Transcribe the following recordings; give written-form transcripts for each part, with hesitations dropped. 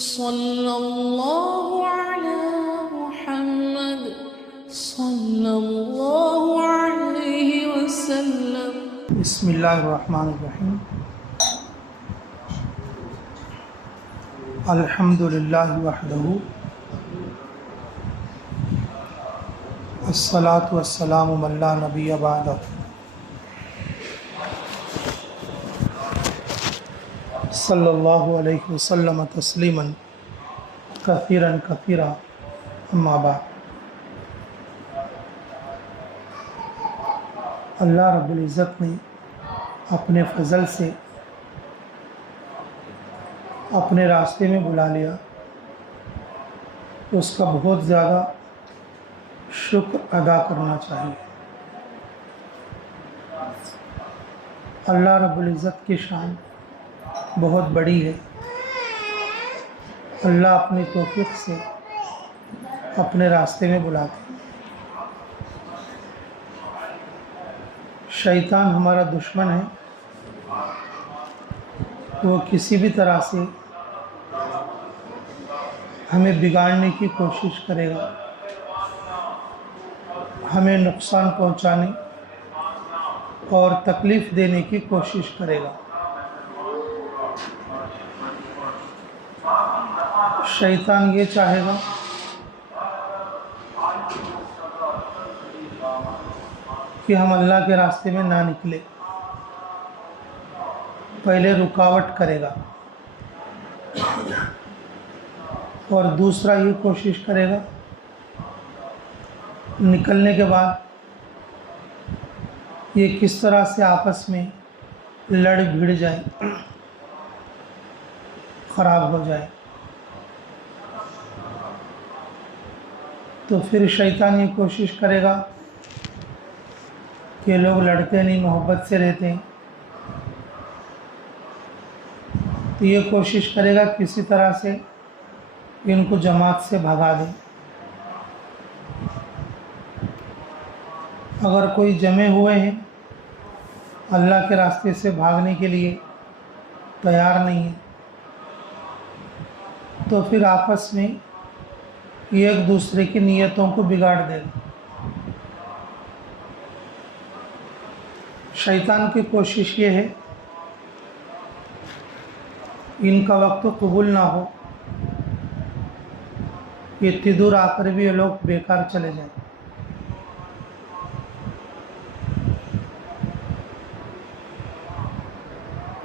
सल्लल्लाहु अला मुहम्मद सल्लल्लाहु अलैहि वसल्लम। बिस्मिल्लाहिर्रहमानिर्रहीम। अल्हम्दुलिल्लाहि वहदहु अस्सलातु वस्सलामु अला नबिय्य बअदहु। सल्लल्लाहु अलैहि वसल्लम तस्लीमन कसीरन कसीरा। अम्मा बाद। अल्लाह रब्बुल इज़्ज़त ने अपने फ़ज़ल से अपने रास्ते में बुला लिया तो उसका बहुत ज़्यादा शुक्र अदा करना चाहिए। अल्लाह रब्बुल इज़्ज़त की शान बहुत बड़ी है। अल्लाह अपनी तौफ़ीक़ से अपने रास्ते में बुलाते हैं। शैतान हमारा दुश्मन है, वो किसी भी तरह से हमें बिगाड़ने की कोशिश करेगा, हमें नुकसान पहुंचाने और तकलीफ़ देने की कोशिश करेगा। शैतान ये चाहेगा कि हम अल्लाह के रास्ते में ना निकले, पहले रुकावट करेगा और दूसरा ये कोशिश करेगा निकलने के बाद ये किस तरह से आपस में लड़ भिड़ जाए, ख़राब हो जाए। तो फिर शैतान ये कोशिश करेगा कि लोग लड़ते नहीं, मोहब्बत से रहते हैं, तो ये कोशिश करेगा किसी तरह से इनको जमात से भगा दें। अगर कोई जमे हुए हैं, अल्लाह के रास्ते से भागने के लिए तैयार नहीं है, तो फिर आपस में एक दूसरे की नीयतों को बिगाड़ देगा। शैतान की कोशिश ये है इनका वक्त कबूल ना हो, इतनी दूर आकर भी ये लोग बेकार चले जाएं।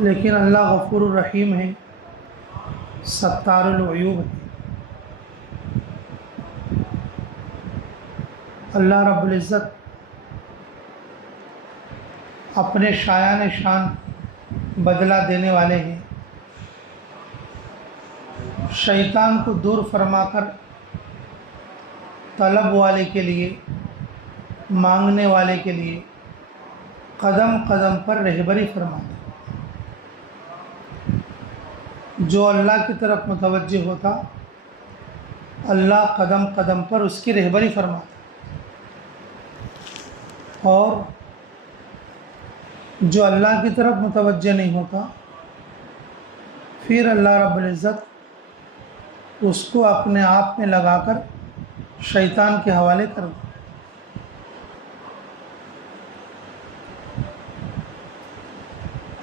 लेकिन अल्लाह गफूर रहीम है, सत्तारुल अयूब है। अल्लाह रब्बुल इज़्ज़त अपने शायान शान बदला देने वाले हैं। शैतान को दूर फरमाकर तलब वाले के लिए, मांगने वाले के लिए कदम कदम पर रहबरी फरमाते। जो अल्लाह की तरफ मुतवज्जे होता, अल्लाह कदम कदम पर उसकी रहबरी फरमाता, और जो अल्लाह की तरफ मुतवज्जे नहीं होता, फिर अल्लाह रब्बुल इज़्ज़त उसको अपने आप में लगाकर शैतान के हवाले कर दे।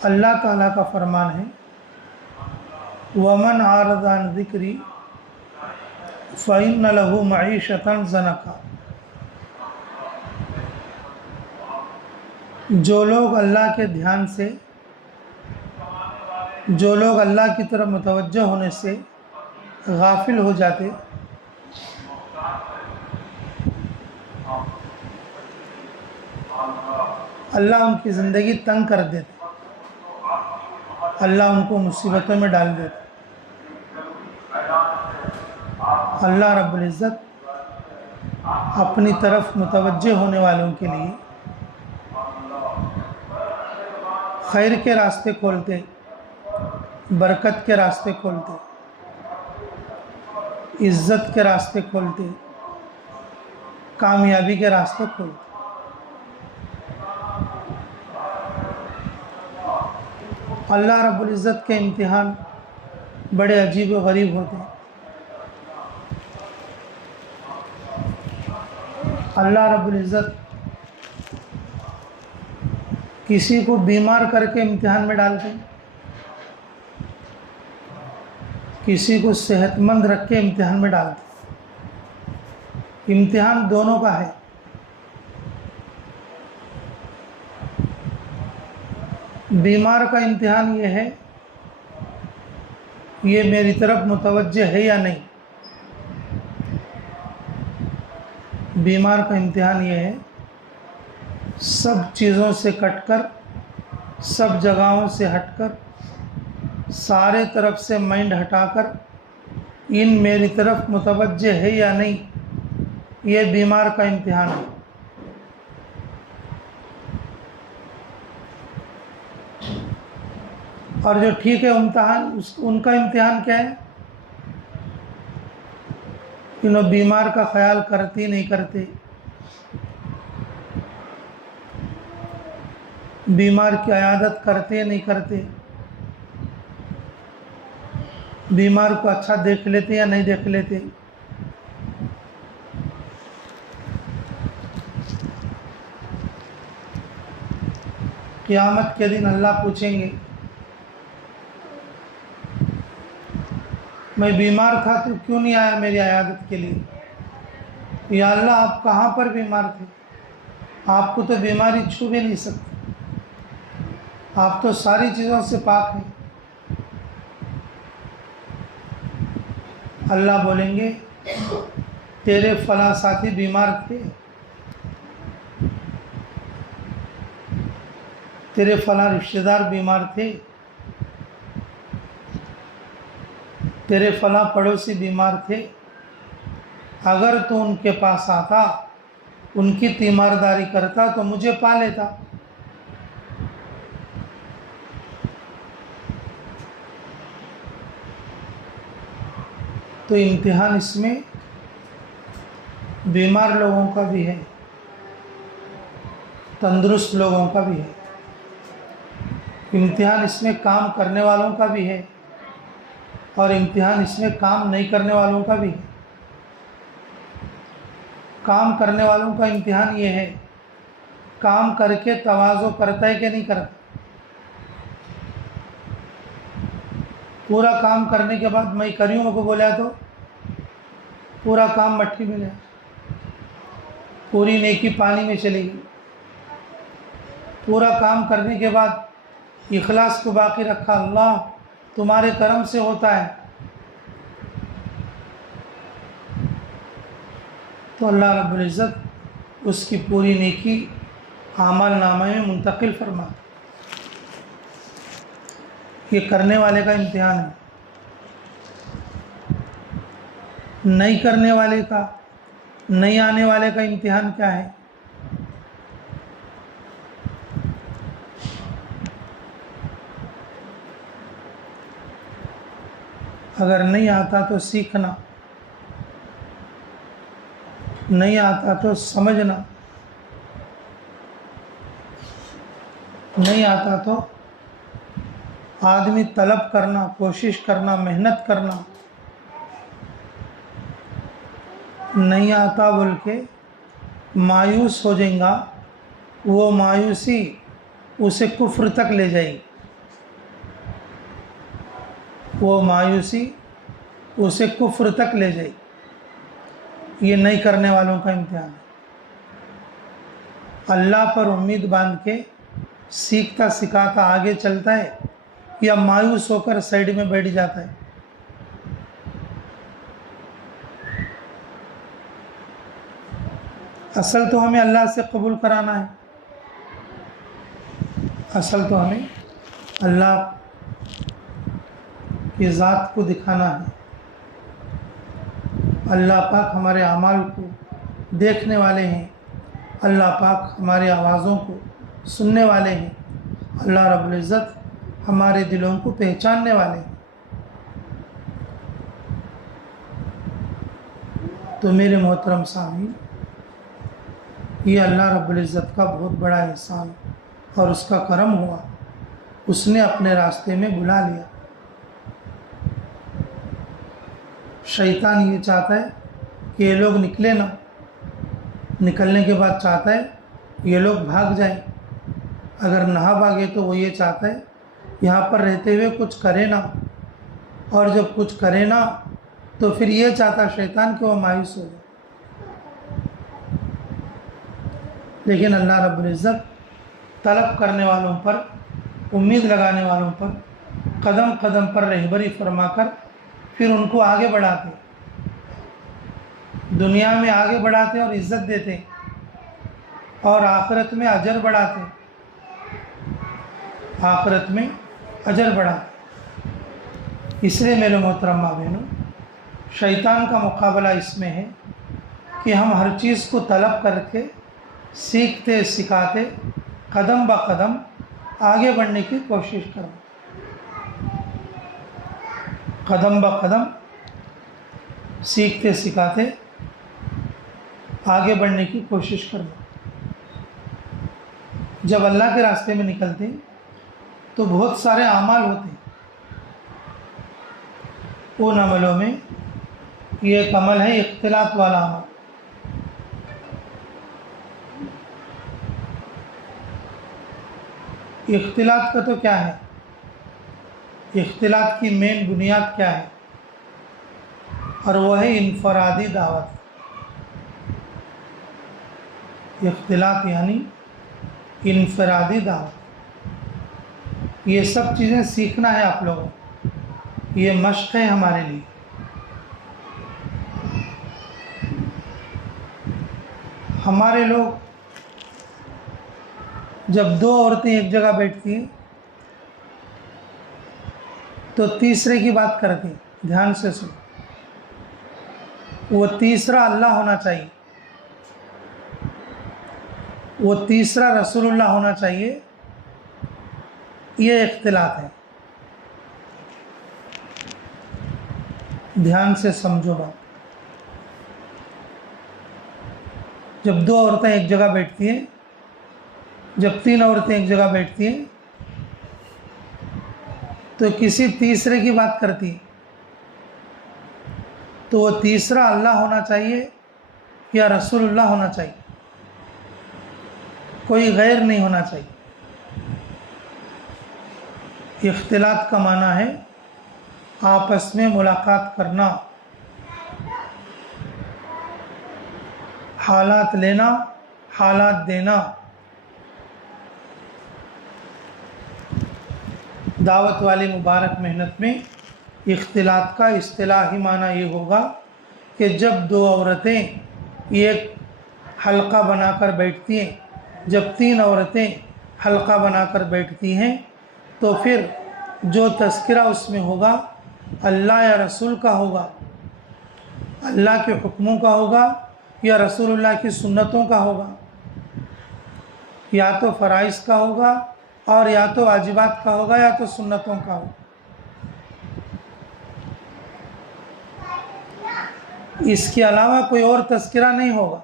अल्लाह ताला का फरमान है, वमन आरज़ अन ज़िक्री फ़इन्न लहू मईशतन ज़नका। जो लोग अल्लाह के ध्यान से, जो लोग अल्लाह की तरफ मुतवज्जह होने से गाफिल हो जाते, अल्लाह उनकी ज़िंदगी तंग कर देते, अल्लाह उनको मुसीबतों में डाल देते। अल्लाह रब्बुल इज़्ज़त अपनी तरफ मुतवज्जे होने वालों के लिए खैर के रास्ते खोलते, बरकत के रास्ते खोलते, इज़्ज़त के रास्ते खोलते, कामयाबी के रास्ते खोलते। अल्लाह रब्बुल इज़्ज़त के इम्तिहान बड़े अजीब व गरीब होते हैं। अल्लाह रब्बुल इज़्ज़त किसी को बीमार करके इम्तिहान में डालते हैं, किसी को सेहतमंद रख के इम्तिहान में डालते हैं। इम्तिहान दोनों का है। बीमार का इम्तिहान ये है, ये मेरी तरफ मुतवज्जे है या नहीं। बीमार का इम्तिहान ये है, सब चीज़ों से कटकर, सब जगहों से हटकर, सारे तरफ से माइंड हटाकर इन मेरी तरफ मुतवज्जे है या नहीं, ये बीमार का इम्तिहान है। और जो ठीक है इम्तिहान, उनका इम्तिहान क्या है? कि बीमार का ख्याल करते नहीं करते, बीमार की इयादत करते नहीं करते, बीमार को अच्छा देख लेते या नहीं देख लेते। क़यामत के दिन अल्लाह पूछेंगे, मैं बीमार था तो क्यों नहीं आया मेरी इयादत के लिए? या अल्लाह, आप कहाँ पर बीमार थे? आपको तो बीमारी छू भी नहीं सकती, आप तो सारी चीज़ों से पाक हैं। अल्लाह बोलेंगे, तेरे फलां साथी बीमार थे, तेरे फलां रिश्तेदार बीमार थे, तेरे फलां पड़ोसी बीमार थे, अगर तू उनके पास आता, उनकी तीमारदारी करता तो मुझे पा लेता। तो इम्तिहान इसमें बीमार लोगों का भी है, तंदुरुस्त लोगों का भी है। इम्तिहान इसमें काम करने वालों का भी है और इम्तिहान इसमें काम नहीं करने वालों का भी है। काम करने वालों का इम्तिहान ये है, काम करके तवाज़ो करता है कि नहीं करता। पूरा काम करने के बाद मैं करियों को बोला तो पूरा काम मट्टी में गया, पूरी नेकी पानी में चली गई। पूरा काम करने के बाद इखलास को बाकी रखा, अल्लाह तुम्हारे करम से होता है, तो अल्लाह रब्बुल इज़्ज़त उसकी पूरी नेकी आमल नामे में मुंतकिल फरमा। ये करने वाले का इम्तिहान है। नहीं करने वाले का, नहीं आने वाले का इम्तिहान क्या है? अगर नहीं आता तो सीखना, नहीं आता तो समझना, नहीं आता तो आदमी तलब करना, कोशिश करना, मेहनत करना। नहीं आता बोल के मायूस हो जाएगा, वो मायूसी उसे कुफ्र तक ले जाएगी, वो मायूसी उसे कुफ्र तक ले जाएगी। ये नहीं करने वालों का इम्तिहान है। अल्लाह पर उम्मीद बांध के सीखता सिखाता आगे चलता है या मायूस होकर साइड में बैठ जाता है। असल तो हमें अल्लाह से कबूल कराना है, असल तो हमें अल्लाह की ज़ात को दिखाना है। अल्लाह पाक हमारे अमाल को देखने वाले हैं, अल्लाह पाक हमारी आवाज़ों को सुनने वाले हैं, अल्लाह रब्बुल इज़्ज़त हमारे दिलों को पहचानने वाले हैं। तो मेरे मोहतरम सामीन, ये अल्लाह रब्बुल इज़्ज़त का बहुत बड़ा एहसान और उसका करम हुआ, उसने अपने रास्ते में बुला लिया। शैतान ये चाहता है कि ये लोग निकले ना, निकलने के बाद चाहता है ये लोग भाग जाएं। अगर ना भागे तो वो ये चाहता है यहाँ पर रहते हुए कुछ करे ना, और जब कुछ करे ना तो फिर ये चाहता शैतान कि वो मायूस हो जाए। लेकिन अल्लाह रब्बुल इज़्ज़त तलब करने वालों पर, उम्मीद लगाने वालों पर कदम कदम पर रहबरी फरमाकर फिर उनको आगे बढ़ाते, दुनिया में आगे बढ़ाते और इज़्ज़त देते, और आखिरत में अजर बढ़ाते, आखिरत में अजर बढ़ाते। इसलिए मेरे मोहतरम माँ बहनों, शैतान का मुकाबला इसमें है कि हम हर चीज़ को तलब करके सीखते सिखाते कदम ब कदम आगे बढ़ने की कोशिश करें, कदम ब कदम सीखते सिखाते आगे बढ़ने की कोशिश करें। जब अल्लाह के रास्ते में निकलते तो बहुत सारे अमाल होते हैं। उन अमलों में ये एक अमल है इख्तिलात वाला अमल। इख्तिलात का तो क्या है, इख्तिलात की मेन बुनियाद क्या है, और वह है इनफरादी दावत। इख्तिलात यानी इनफरादी दावत। ये सब चीज़ें सीखना है आप लोगों को, ये मश्क है हमारे लिए। हमारे लोग जब दो औरतें एक जगह बैठती हैं तो तीसरे की बात करती हैं। ध्यान से सुनो, वो तीसरा अल्लाह होना चाहिए, वो तीसरा रसूलुल्लाह होना चाहिए। ये इख्तिलात है, ध्यान से समझो बात। जब दो औरतें एक जगह बैठती हैं, जब तीन औरतें एक जगह बैठती हैं तो किसी तीसरे की बात करती है, तो वो तीसरा अल्लाह होना चाहिए या रसूलुल्लाह होना चाहिए, कोई गैर नहीं होना चाहिए। इख्तिलात का माना है आपस में मुलाकात करना, हालात लेना, हालात देना। दावत वाली मुबारक मेहनत में इख्तिलात का इस्तिलाही माना ये होगा कि जब दो औरतें एक हल्का बनाकर बैठती हैं, जब तीन औरतें हल्का बनाकर बैठती हैं तो फिर जो तज़किरा उसमें होगा अल्लाह या रसूल का होगा, अल्लाह के हुक्मों का होगा या रसूलुल्लाह की सुन्नतों का होगा, या तो फ़राइज़ का होगा और या तो वाजिबात का होगा या तो सुन्नतों का होगा। इसके अलावा कोई और तज़किरा नहीं होगा।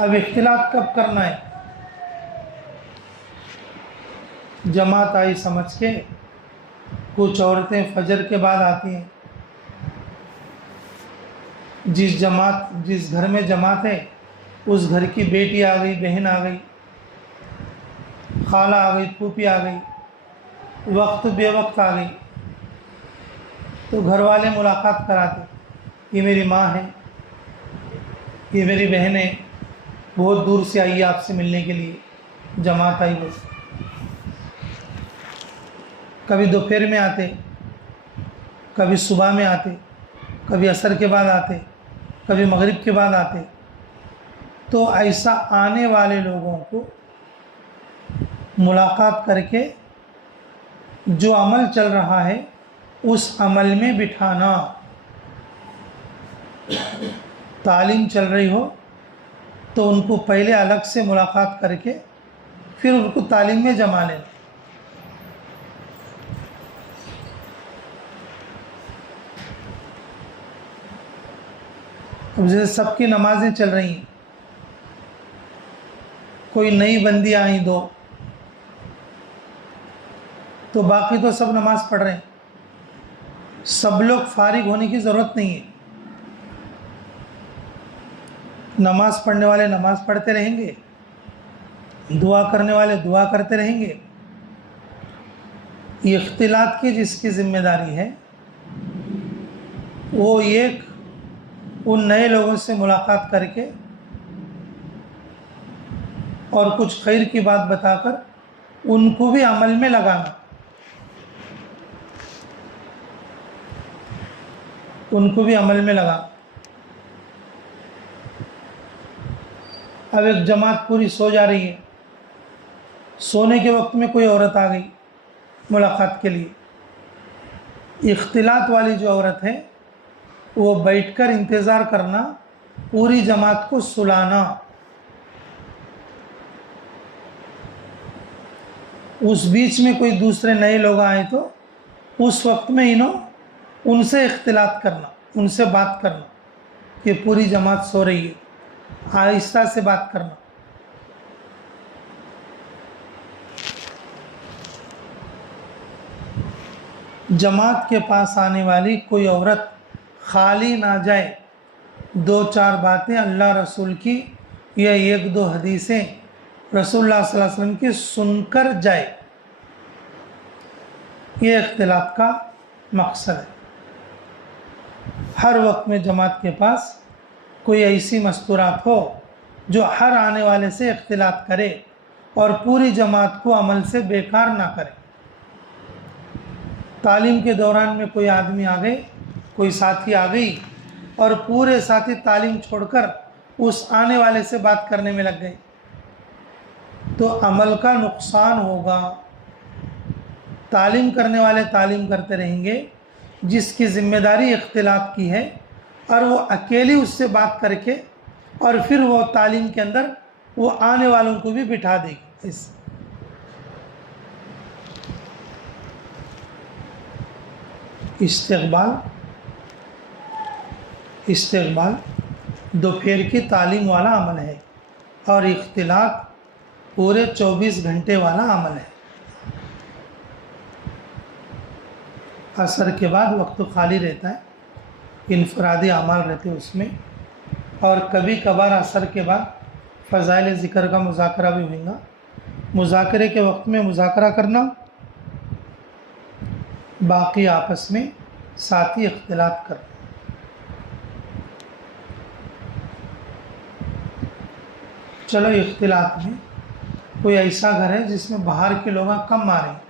अब इख्तिलाफ कब करना है? जमात आई समझ के कुछ औरतें फजर के बाद आती हैं। जिस घर में जमात है उस घर की बेटी आ गई, बहन आ गई, खाला आ गई, फूफी आ गई, वक्त बेवक्त आ गई, तो घर वाले मुलाकात कराते, ये मेरी माँ है, ये मेरी बहन है, बहुत दूर से आई है आपसे मिलने के लिए, जमात आई बस। कभी दोपहर में आते, कभी सुबह में आते, कभी असर के बाद आते, कभी मगरिब के बाद आते। तो ऐसा आने वाले लोगों को मुलाकात करके जो अमल चल रहा है उस अमल में बिठाना। तालीम चल रही हो तो उनको पहले अलग से मुलाकात करके फिर उनको तालीम में जमा लेना। अब जैसे सबकी नमाज़ें चल रही हैं, कोई नई बंदी आई दो, तो बाकी तो सब नमाज पढ़ रहे हैं, सब लोग फारिग होने की ज़रूरत नहीं है। नमाज पढ़ने वाले नमाज पढ़ते रहेंगे, दुआ करने वाले दुआ करते रहेंगे। इख्तिलात की जिसकी जिम्मेदारी है वो एक उन नए लोगों से मुलाकात करके और कुछ खैर की बात बताकर उनको भी अमल में लगाना, उनको भी अमल में लगा। अब एक जमात पूरी सो जा रही है, सोने के वक्त में कोई औरत आ गई मुलाकात के लिए। इख्तिलात वाली जो औरत है वो बैठकर इंतज़ार करना, पूरी जमात को सुलाना। उस बीच में कोई दूसरे नए लोग आए तो उस वक्त में उनसे इख्तिलात करना, उनसे बात करना कि पूरी जमात सो रही है, आहिस्ता से बात करना। जमात के पास आने वाली कोई औरत खाली ना जाए, 2-4 बातें अल्लाह रसूल की या 1-2 हदीसें रसूलुल्लाह सल्लल्लाहु अलैहि वसल्लम की सुनकर जाए। ये इख्तिलात का मकसद है। हर वक्त में जमात के पास कोई ऐसी मस्तूरात हो जो हर आने वाले से इख्तिलात करे और पूरी जमात को अमल से बेकार ना करे। तालीम के दौरान में कोई आदमी आ गए, कोई साथी आ गई और पूरे साथी तालीम छोड़कर उस आने वाले से बात करने में लग गए तो अमल का नुकसान होगा। तालीम करने वाले तालीम करते रहेंगे, जिसकी ज़िम्मेदारी इख्तिलात की है, और वो अकेली उससे बात करके और फिर वो तालीम के अंदर वो आने वालों को भी बिठा देगी। इस्तिक़बाल दोपहर की तालीम वाला अमल है और इख्तिलात पूरे 24 घंटे वाला अमल है। असर के बाद वक्त खाली रहता है, इनफरादी अमाल रहते हैं उसमें, और कभी कभार असर के बाद फ़ज़ाइल ज़िक्र का मुज़ाकरा भी होगा। मुज़ाकरे के वक्त में मुज़ाकरा करना, बाकी आपस में साथी इख्तिलात करना। चलो, इख्तिलात में कोई ऐसा घर है जिसमें बाहर के लोग कम आ रहे हैं,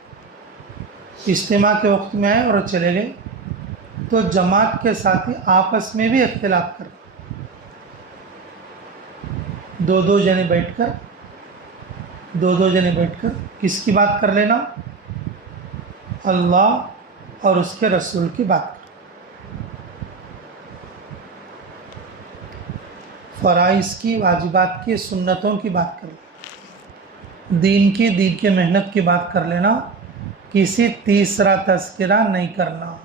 इज्तिमा के वक्त में आए और चले गए, तो जमात के साथी आपस में भी इख्तिलाफ कर, 2-2 जने बैठकर किसकी बात कर लेना? अल्लाह और उसके रसूल की बात कर, फ़राइज़ की, वाजिबात की, सुन्नतों की बात कर लेना, दीन की मेहनत की बात कर लेना। किसी तीसरा तज़किरा नहीं करना।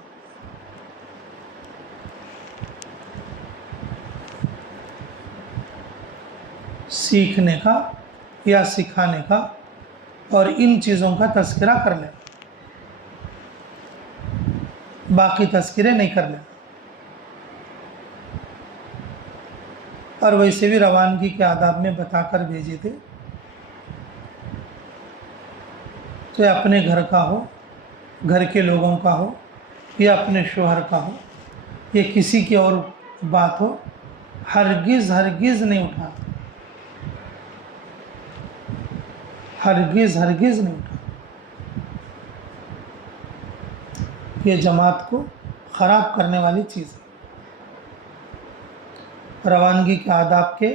सीखने का या सिखाने का और इन चीज़ों का तज़किरा कर लेना, बाकी तज़किरे नहीं कर लेना। और वैसे भी रवानगी के आदाब में बताकर भेजे थे, तो अपने घर का हो, घर के लोगों का हो, या अपने शोहर का हो, या किसी की और बात हो, हरगिज़ नहीं उठाना, हरगिज़ नहीं उठाना। ये जमात को ख़राब करने वाली चीज़ है। रवानगी के आदाब के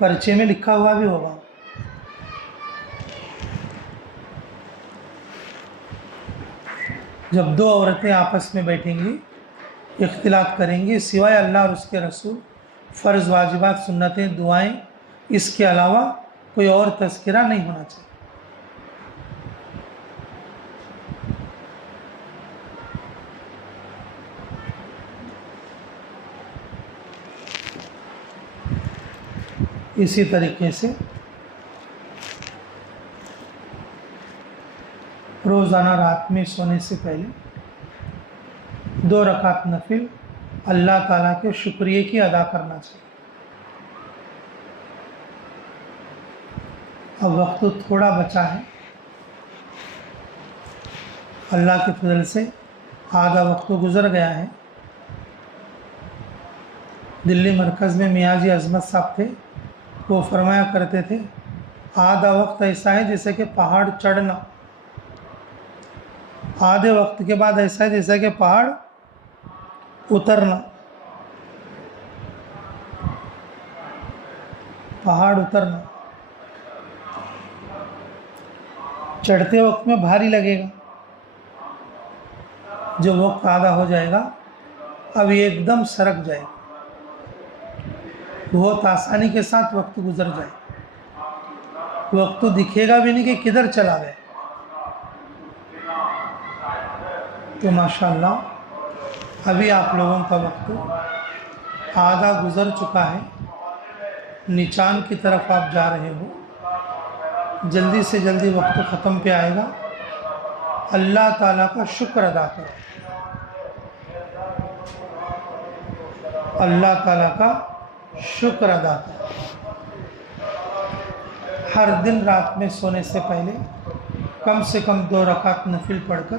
पर्चे में लिखा हुआ भी होगा। जब 2 औरतें आपस में बैठेंगी, इख्तिलाफ करेंगी, सिवाय अल्लाह और उसके रसूल, फ़र्ज़, वाजिबात, सुन्नतें, दुआएं, इसके अलावा कोई और तज़किरा नहीं होना चाहिए। इसी तरीके से रोज़ाना रात में सोने से पहले 2 रकात नफिल अल्लाह ताला के शुक्रिया की अदा करना चाहिए। अब वक्त तो थोड़ा बचा है, अल्लाह के फजल से आधा वक्त तो गुज़र गया है। दिल्ली मरकज़ में मियाँ जी अज़मत साहब थे, वो फरमाया करते थे आधा वक्त ऐसा है जैसे कि पहाड़ चढ़ना, आधे वक्त के बाद ऐसा है जैसे कि पहाड़ उतरना। पहाड़ उतरना चढ़ते वक्त में भारी लगेगा, जो वक्त आधा हो जाएगा अब ये एकदम सरक जाएगा, बहुत आसानी के साथ वक्त गुजर जाएगा। वक्त तो दिखेगा भी नहीं कि किधर चला गया। तो माशाअल्लाह अभी आप लोगों का वक्त आधा गुजर चुका है, निचान की तरफ आप जा रहे हो। जल्दी से जल्दी वक्त ख़त्म पे आएगा। अल्लाह ताला का शुक्र अदा करो, अल्लाह ताला का शुक्र अदा करो। हर दिन रात में सोने से पहले कम से कम 2 रकात नफिल पढ़कर,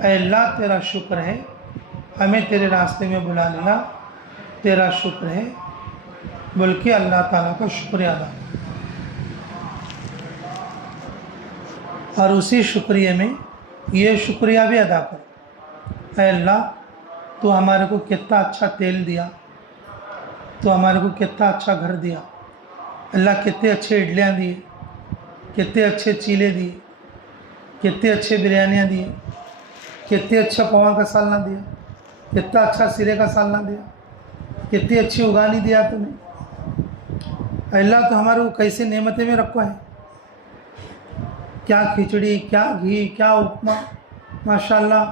ऐ अल्लाह तेरा शुक्र है हमें तेरे रास्ते में बुला लिया, तेरा शुक्र है, बल्कि अल्लाह ताला का शुक्रिया अदा। और उसी शुक्रिया में ये शुक्रिया भी अदा करो, ऐ अल्लाह तू हमारे को कितना अच्छा तेल दिया, तो हमारे को कितना अच्छा घर दिया, अल्लाह कितने अच्छे इडलियाँ दिए, कितने अच्छे चीले दिए, कितने अच्छे बिरयानियाँ दिए, कितने अच्छा पवा का सालना दिया, कितना अच्छा सिरे का सालना दिया, कितनी अच्छी उगानी दिया तूने। अल्लाह तो हमारे को कैसे नेमतें में रखा है, क्या खिचड़ी, क्या घी, क्या उपमा, माशाल्लाह,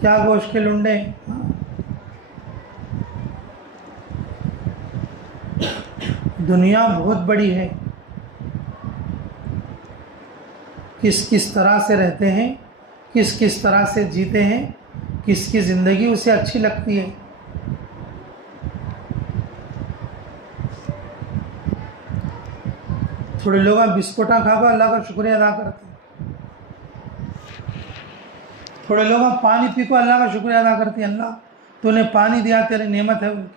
क्या गोश्त के लुंडे। दुनिया बहुत बड़ी है, किस किस तरह से रहते हैं, किस किस तरह से जीते हैं, किसकी ज़िंदगी उसे अच्छी लगती है। थोड़े लोग बिस्कुटा खाकर अल्लाह का शुक्रिया अदा करते हैं, थोड़े लोग पानी पी को अल्लाह का शुक्रिया अदा करते हैं, अल्लाह तूने पानी दिया, तेरी नेमत है उनकी।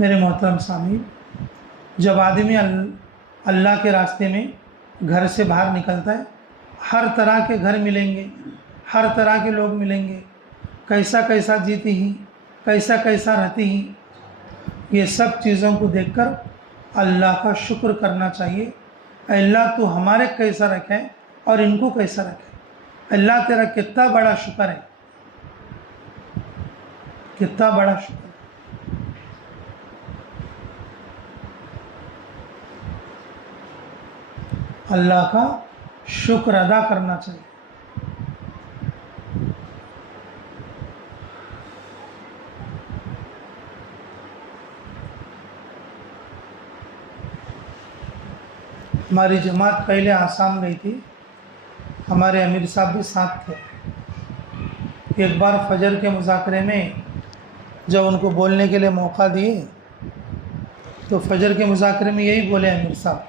मेरे मोहतरम सामीन, जब आदमी अल्लाह के रास्ते में घर से बाहर निकलता है, हर तरह के घर मिलेंगे, हर तरह के लोग मिलेंगे, कैसा कैसा जीती ही, कैसा कैसा रहती ही। ये सब चीज़ों को देखकर अल्लाह का शुक्र करना चाहिए। अल्लाह तो हमारे कैसा रखे और इनको कैसा रखे। अल्लाह तेरा कितना बड़ा शुक्र है, कितना बड़ा शुक्र। अल्लाह का शुक्र अदा करना चाहिए। हमारी जमात पहले आसाम गई थी, हमारे अमीर साहब भी साथ थे। एक बार फजर के मुज़ाकरे में जब उनको बोलने के लिए मौका दिए तो फजर के मुज़ाकरे में यही बोले अमीर साहब,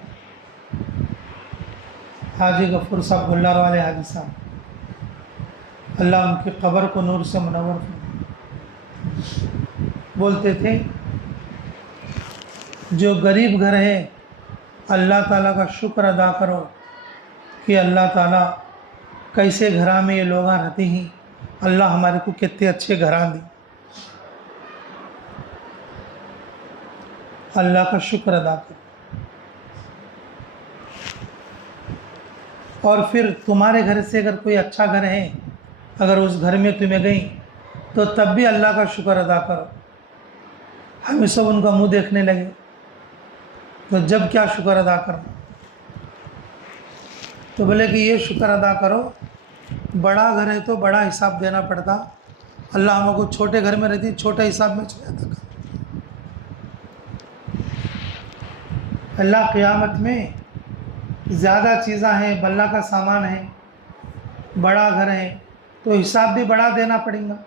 हाजी गफूर साहब गुल्लार वाले हाजी साहब, अल्लाह उनकी क़ब्र को नूर से मुनव्वर करे। बोलते थे जो गरीब घर है अल्लाह ताला का शुक्र अदा करो कि अल्लाह ताला कैसे घरा में ये लोग रहती हैं, अल्लाह हमारे को कितने अच्छे घरा दी। अल्लाह का शुक्र अदा करो। और फिर तुम्हारे घर से अगर कोई अच्छा घर है, अगर उस घर में तुम्हें गई तो तब भी अल्लाह का शुक्र अदा करो। हमें सब उनका मुंह देखने लगे तो जब क्या शुक्र अदा करना। तो बोले कि ये शुक्र अदा करो, बड़ा घर है तो बड़ा हिसाब देना पड़ता, अल्लाह हमको छोटे घर में रहती छोटे हिसाब में अदा कर। अल्लाह क़यामत में ज़्यादा चीज़ें हैं, बल्ला का सामान है, बड़ा घर है, तो हिसाब भी बड़ा देना पड़ेगा।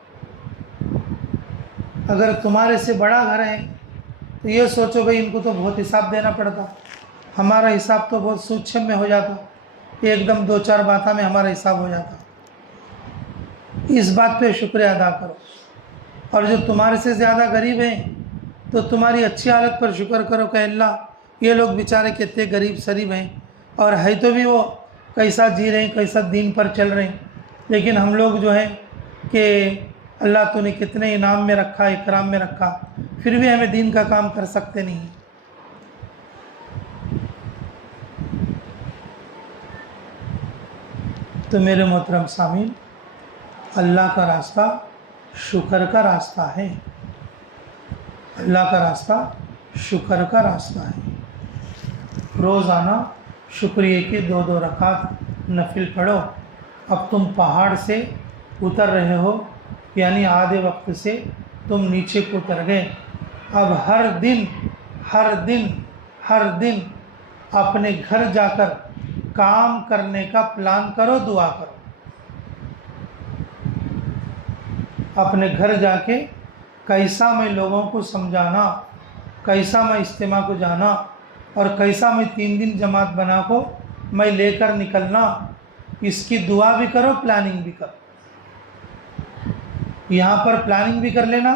अगर तुम्हारे से बड़ा घर है तो ये सोचो भाई इनको तो बहुत हिसाब देना पड़ता, हमारा हिसाब तो बहुत सूक्ष्म में हो जाता, एकदम 2-4 बातों में हमारा हिसाब हो जाता। इस बात पे शुक्रिया अदा करो। और जो तुम्हारे से ज़्यादा गरीब हैं तो तुम्हारी अच्छी हालत पर शुक्र करो कि अल्लाह ये लोग बेचारे कितने गरीब शरीब हैं, और है तो भी वो कैसा जी रहे हैं, कैसा दीन पर चल रहे हैं। लेकिन हम लोग जो है कि अल्लाह तूने कितने इनाम में रखा, इकराम में रखा, फिर भी हमें दीन का काम कर सकते नहीं। तो मेरे मोहतरम सामीन, अल्लाह का रास्ता शुक्र का रास्ता है। अल्लाह का रास्ता शुक्र का रास्ता है। रोज़ाना शुक्रिया की 2-2 रकात नफिल पढ़ो। अब तुम पहाड़ से उतर रहे हो, यानी आधे वक्त से तुम नीचे को उतर गए। अब हर दिन अपने घर जाकर काम करने का प्लान करो, दुआ करो। अपने घर जाके कैसा मैं लोगों को समझाना, कैसा मैं इज्तिमा को जाना, और कैसा मैं 3 दिन जमात बना को मैं लेकर निकलना, इसकी दुआ भी करो, प्लानिंग भी करो। यहाँ पर प्लानिंग भी कर लेना,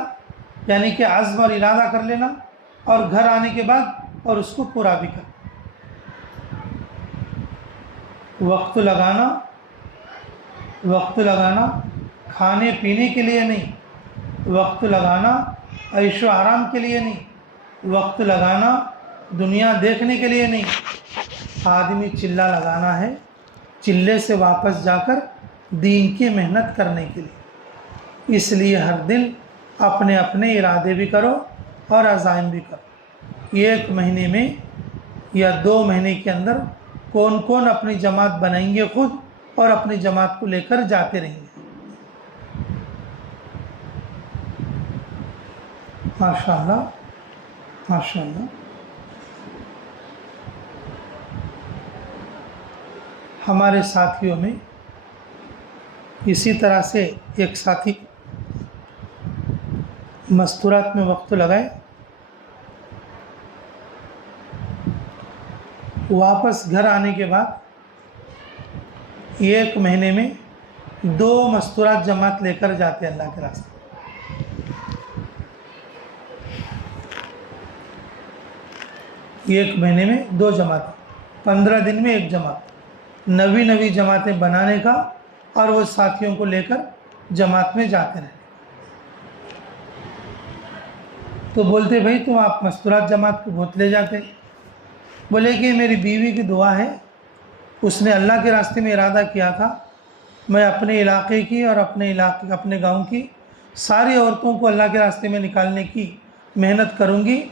यानी कि अज़्म और इरादा कर लेना, और घर आने के बाद और उसको पूरा भी कर। वक्त लगाना खाने पीने के लिए नहीं, वक्त लगाना ऐशो आराम के लिए नहीं, वक्त लगाना दुनिया देखने के लिए नहीं। आदमी चिल्ला लगाना है, चिल्ले से वापस जाकर दीन की मेहनत करने के लिए। इसलिए हर दिन अपने अपने इरादे भी करो और अज़ाइम भी करो। 1 महीने में या 2 महीने के अंदर कौन कौन अपनी जमात बनाएंगे खुद, और अपनी जमात को लेकर जाते रहेंगे। माशाअल्लाह, माशाअल्लाह। हमारे साथियों में इसी तरह से एक साथी मस्तूरात में वक्त लगाए, वापस घर आने के बाद 1 महीने में 2 मस्तूरात जमात लेकर जाते हैं अल्लाह के रास्ते। 1 महीने में 2 जमात, 15 दिन में 1 जमात, नवी जमातें बनाने का, और वो साथियों को लेकर जमात में जाते रहे। तो बोलते भाई तुम आप मस्तूरात जमात को बहुत ले जाते। बोले कि मेरी बीवी की दुआ है, उसने अल्लाह के रास्ते में इरादा किया था, मैं अपने इलाके की और अपने गांव की सारी औरतों को अल्लाह के रास्ते में निकालने की मेहनत करूंगी।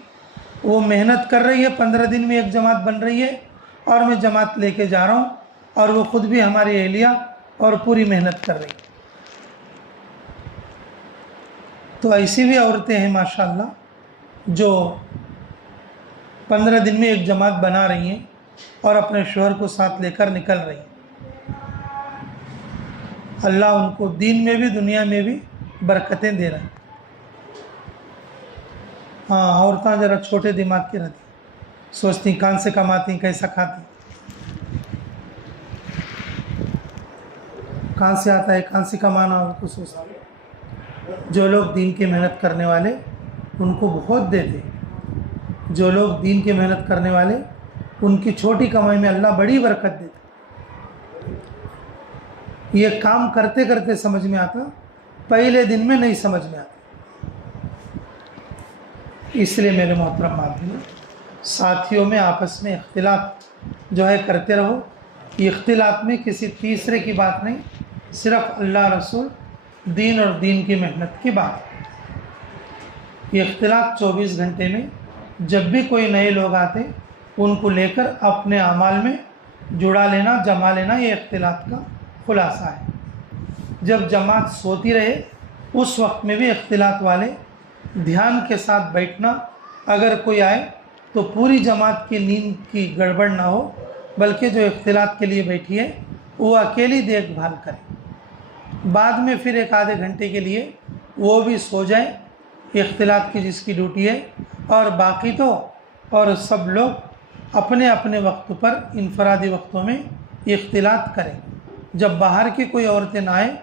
वो मेहनत कर रही है, 15 दिन में 1 जमात बन रही है, और मैं जमात लेके जा रहा हूँ, और वो ख़ुद भी हमारी एहलिया और पूरी मेहनत कर रही। तो ऐसी भी औरतें हैं माशाअल्लाह जो 15 दिन में 1 जमात बना रही हैं और अपने शोहर को साथ लेकर निकल रही हैं। अल्लाह उनको दीन में भी दुनिया में भी बरकतें दे रहा है। हाँ, औरतें ज़रा छोटे दिमाग की रहती, सोचती कहाँ से कमाती, कैसा खाती, कहाँ से आता है, कहाँ से कमाना, उनको सोचती। जो लोग दीन की मेहनत करने वाले उनको बहुत देते, जो लोग दीन की मेहनत करने वाले उनकी छोटी कमाई में अल्लाह बड़ी बरकत देता। ये काम करते करते समझ में आता, पहले दिन में नहीं समझ में आता। इसलिए मेरे मोहतरम भाइयों, साथियों में आपस में इख्तिलाफ जो है करते रहो। इख्तिलाफ में किसी तीसरे की बात नहीं, सिर्फ अल्लाह रसूल, दीन और दीन की मेहनत की बात। ये इख्तिलाफ 24 घंटे में जब भी कोई नए लोग आते उनको लेकर अपने अमाल में जुड़ा लेना, जमा लेना, ये इख्तिलाफ का खुलासा है। जब जमात सोती रहे उस वक्त में भी इख्तिलाफ वाले ध्यान के साथ बैठना, अगर कोई आए तो पूरी जमात की नींद की गड़बड़ ना हो, बल्कि जो इख्तिलात के लिए बैठी है वो अकेली देखभाल करे। बाद में फिर एक आधे घंटे के लिए वो भी सो जाए, इख्तिलात की जिसकी ड्यूटी है, और बाकी तो और सब लोग अपने अपने वक्त पर इनफरादी वक्तों में इख्तिलात करें। जब बाहर की कोई औरतें ना आए,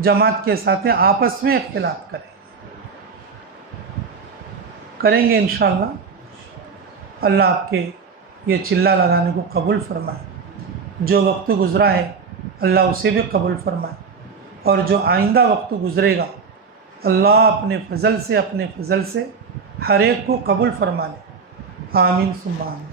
जमात के साथ आपस में इख्तिलात करेंगे इंशाअल्लाह। अल्लाह आपके ये चिल्ला लगाने को कबूल फरमाए। जो वक्त गुज़रा है अल्लाह उसे भी कबूल फरमाए, और जो आइंदा वक्त गुज़रेगा अल्लाह अपने फ़ज़ल से हर एक को कबूल फरमा ले। आमीन सुम्मा आमीन।